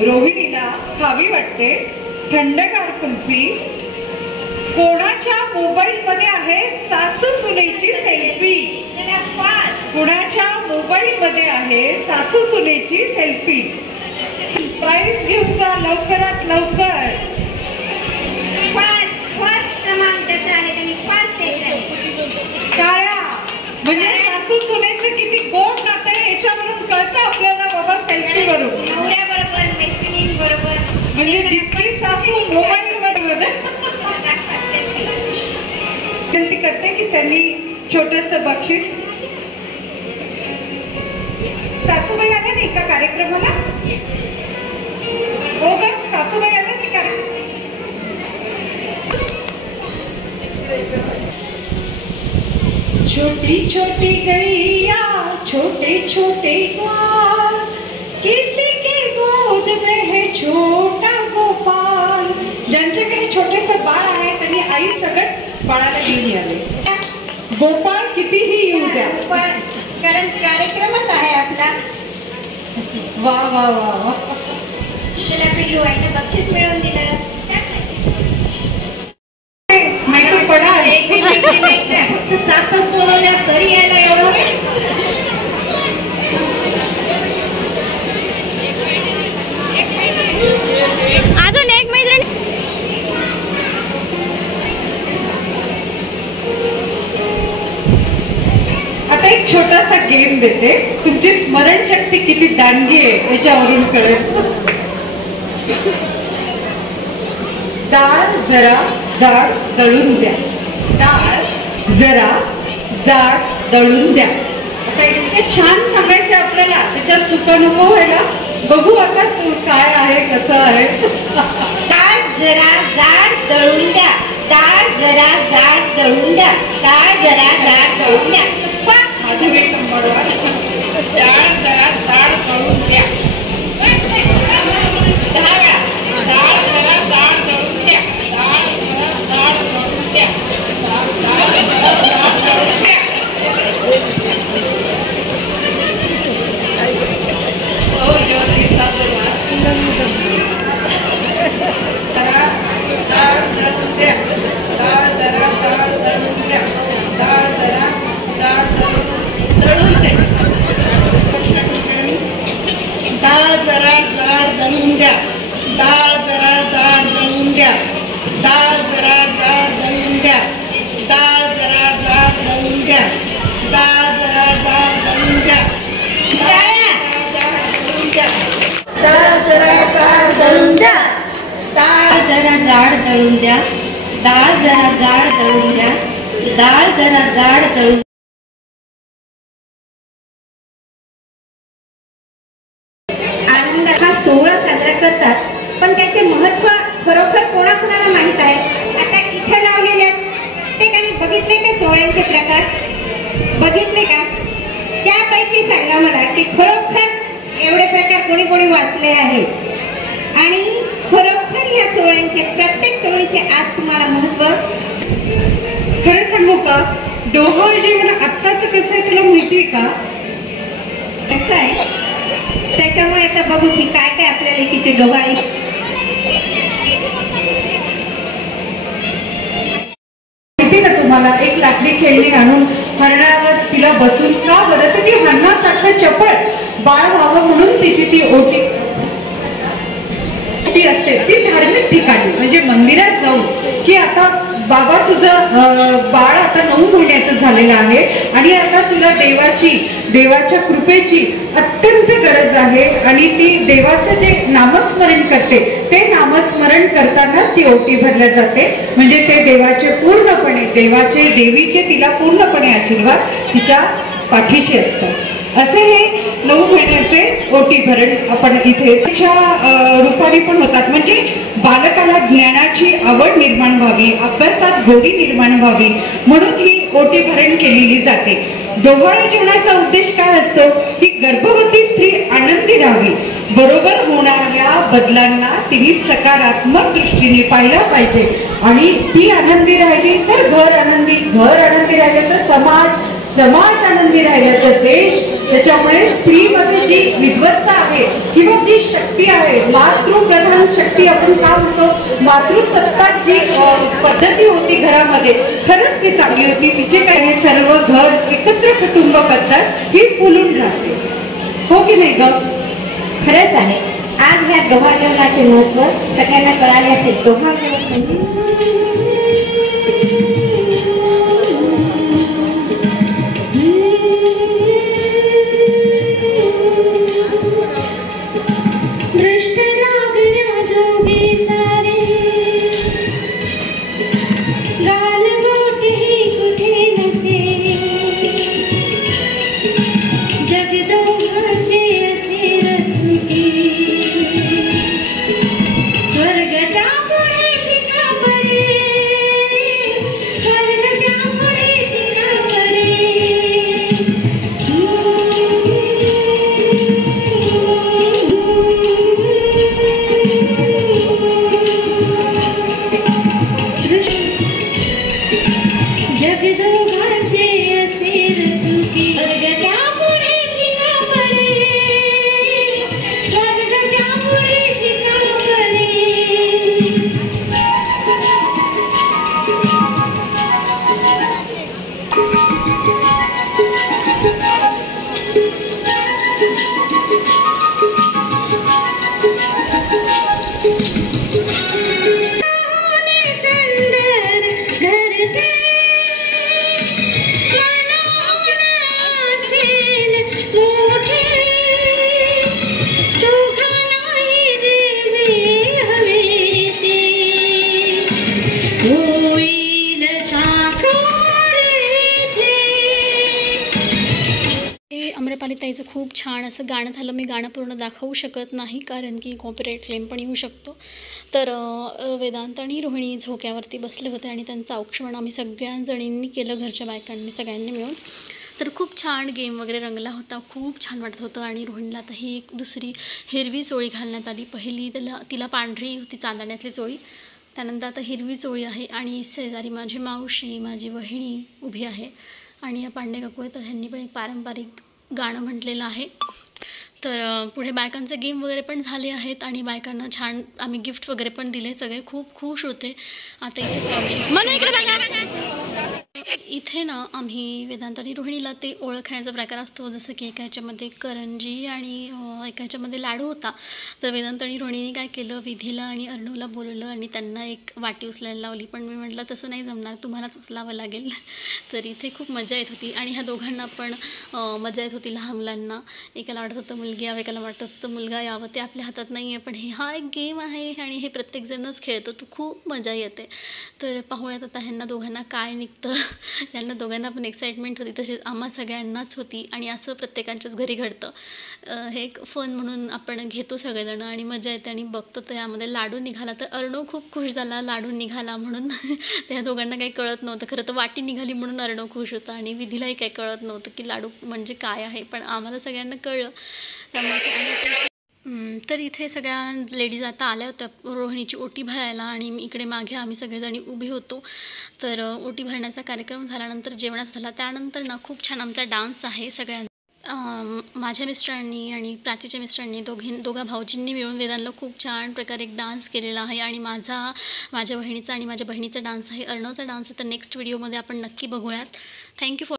रोहिणीला खावी वाटते थंडगार कुल्फी। कोणाच्या मोबाईल मध्ये आहे सासू सुनेची सेल्फी। कोणाच्या मोबाईल मध्ये आहे सासू सुनेची सेल्फी। प्राइस घेऊन जा लवकरात लवकर। काळ्या म्हणजे सासू सुनेचं किती गोड नातं आहे याच्यावरून कळतं आपल्याला बाबा, सेल्फी वरून। नवऱ्याबरोबर मैत्रिणींबरोबर म्हणजे जितकी सासू मोबाईल मध्ये विनंती करते की त्यांनी छोटंसं बक्षीस। सासूबाई आल्या नाही का कार्यक्रमाला? हो ग, सासूबाई आल्या नाही का? छोटी छोटी गैया छोटे छोटे ग्वाल, किसी के गोद में है छोटा गोपाल। ज्यांच्याकडे छोटेसे बाळ आहे त्यांनी आई सगळं बाळाला घेऊन यावे। गोपाळ कितीही येऊ द्या, कारण कार्यक्रमच आहे आपला। वा वा वा वा, त्याला पिल्लू आईने बक्षीस मिळवून दिलं। नाही पडा फक्त 7च बोलवल्या तरी यायला एवढं। अजून एक मैत्रीण। आता एक छोटासा गेम देते, तुमची स्मरणशक्ती किती दांडगी आहे याच्यावरून कळेल। डाळ जरा जाड दळून द्या, डाळ जरा जाड दळून द्या। आता इतके छान सांगायचे आपल्याला, त्याच्यात चुका नको व्हायला। बघू आता काय आहे कसं आहे। डाळ जरा जाड दळून द्या, डाळ जरा जाड दळून द्या, डाळ जरा जाड दळून द्या। माधवी कंबळवाड, डाळ जरा जाड दळून द्या, डाळ जरा जाड दळून द्या, डाळ जरा जाड दळून द्या, डाळ जरा जाड दळून द्या। हो ज्योती सासरा, जरा जाड दळून द्या, डाळ जरा जाड दळून द्या, डाळ जरा जाड दळून द्या। डाळ जरा जाड दळून द्या, डाळ जरा जाड दळून द्या, डाळ जरा जाड दळून द्या, डाळ जरा जाड दळून द्या, डाळ जरा जाड दळून द्या, डाळ जरा जाड दळून द्या, डाळ जरा जाड दळून द्या, डाळ जरा जाड दळून द्या, डाळ जरा जाड दळून। आनंदाचा सोहळा साजरा करतात, पण त्याचे महत्व खरोखर कोणाकोणाला माहित आहे? आता इथे लावलेल्या ठिकाणी बघितले का सोहळ्यांचे प्रकार? बघितले का? त्यापैकी सांगा मला की खरोखर एवढे प्रकार कोणी कोणी वाचले आहेत आणि खरोखर या सोहळ्यांचे प्रत्येक सोहळ्याचे आज तुम्हाला महत्व। खरं सांगू का, डोहाळ जेवण आत्ताच कसं आहे तुला माहितीये का? कसं आहे त्याच्यामुळे आता बघू की काय काय आपल्या लेकीचे डोहाळे। माहिती ना तुम्हाला, एक लाकडी खेळणी आणून हरणावर तिला बसून, का बरं तर ती हरणासारखं चपळ बाळ व्हावं म्हणून तिची ती ओटी असते ती धार्मिक ठिकाणी म्हणजे मंदिरात जाऊन की आता बाबा तुझं बाळ आता 9 महिन्याचं झालेलं आहे आणि आता तुला देवाच्या कृपेची अत्यंत गरज आहे आणि ती देवाचं जे नामस्मरण करते ते नामस्मरण करतानाच ती ओटी भरल्या जाते. म्हणजे ते देवाचे पूर्णपणे देवीचे तिला पूर्णपणे आशीर्वाद तिच्या पाठीशी असतात. असे हे 9 महिन्याचे ओटी भरण आपण इथे रूपाने पण होतात. म्हणजे बालकाला ज्ञानाची आवड निर्माण व्हावी, अभ्यासात गोडी निर्माण व्हावी म्हणून ही ओटी भरण केलेली जाते. डोहाळे जेवणाचा उद्देश काय असतो की गर्भवती स्त्री आनंदी राहावी, बरोबर होणाऱ्या बदलांना तिने सकारात्मक दृष्टीने पाहिलं पाहिजे आणि ती आनंदी राहिली तर घर आनंदी राहिले तर समाज आनंदी राहिला तर देश. त्याच्यामुळे स्त्रीमध्ये जी विद्वत्ता आहे किंवा जी शक्ती आहे, मातृप्रधान शक्ती आपण का म्हणतो, मातृसत्ताक जी पद्धती होती घरामध्ये, खरंच ती चांगली होती. तिचे काय हे सर्व घर एकत्र कुटुंब पद्धत ही फुलून राहते. हो की नाही ग? खरंच आहे. आज ह्या डोहाळजेवणाचे महत्त्व सगळ्यांना कळाले असेल. डोहाळजेवण ताईचं खूप छान असं गाणं झालं. मी गाणं पूर्ण दाखवू शकत नाही कारण की कॉपीराईट क्लेम पण येऊ शकतो. तर वेदांत आणि रोहिणी झोक्यावरती बसले होते आणि त्यांचं औक्षण आम्ही सगळ्या केलं, घरच्या बायकांनी सगळ्यांनी मिळून. तर खूप छान गेम वगैरे रंगला होता, खूप छान वाटत होतं. आणि रोहिणीला आता ही एक दुसरी हिरवी चोळी घालण्यात आली. पहिली तिला पांढरी होती चांदण्यातली चोळी, त्यानंतर आता हिरवी चोळी आहे. आणि शेजारी माझी मावशी, माझी वहिनी उभी आहे आणि या पांडे काकू आहे, तर ह्यांनी पण एक पारंपरिक गाणं म्हटलेलं आहे. तर पुढे बायकांचे गेम वगैरे पण झाले आहेत आणि बायकांना छान आम्ही गिफ्ट वगैरे पण दिले. सगळे खूप खुश होते. आता इथे ना आम्ही वेदांत आणि रोहिणीला ते ओळखण्याचा प्रकार असतो. जसं की एका ह्याच्यामध्ये करंजी आणि एका ह्याच्यामध्ये लाडू होता. तर वेदांत आणि रोहिणीने काय केलं, विधीला आणि अर्णवला बोलवलं आणि त्यांना एक वाटी उचलायला लावली. पण मी म्हटलं तसं नाही जमणार, तुम्हालाच उचलावं लागेल. तर इथे खूप मजा येत होती आणि ह्या दोघांना पण मजा येत होती. लहान मुलांना एकाला वाटत होतं मुलगी यावं, एकाला वाटत होतं मुलगा यावं. ते आपल्या हातात नाही आहे, पण हा एक गेम आहे आणि हे प्रत्येकजणच खेळतो, तो खूप मजा येते. तर पाहूयात आता ह्यांना दोघांना काय निघतं. यांना दोघांना पण एक्साइटमेंट होती, तसेच आम्हा सगळ्यांनाच होती. आणि असं प्रत्येकाच्याच घरी घडतं. हे एक फन म्हणून आपण घेतो सगळेजण आणि मजा येते. आणि बघतो तर यामध्ये लाडू निघाला, तर अर्णव खूप खुश झाला लाडू निघाला म्हणून. त्या दोघांना काही कळत नव्हतं. खरं तर वाटी निघाली म्हणून अर्णव खुश होता आणि विधीलाही काही कळत नव्हतं की लाडू म्हणजे काय आहे, पण आम्हाला सगळ्यांना कळलं. त्यामुळे तर इथे सगळ्या लेडीज आता आल्या होत्या रोहिणीची ओटी भरायला आणि इकडे मागे आम्ही सगळेजणी उभे होतो. तर ओटी भरण्याचा कार्यक्रम झाल्यानंतर जेवणाचा झाला. त्यानंतर ना खूप छान आमचा डान्स आहे. माझ्या मिस्टरांनी आणि प्राचीच्या मिस्टरांनी दोघा भाऊजींनी मिळून वेदांतला खूप छान प्रकारे एक डान्स केलेला आहे. आणि माझ्या बहिणीचा आणि माझ्या बहिणीचा डान्स आहे, अर्णवचा डान्स आहे. तर नेक्स्ट व्हिडिओमध्ये आपण नक्की बघूयात. Thank you for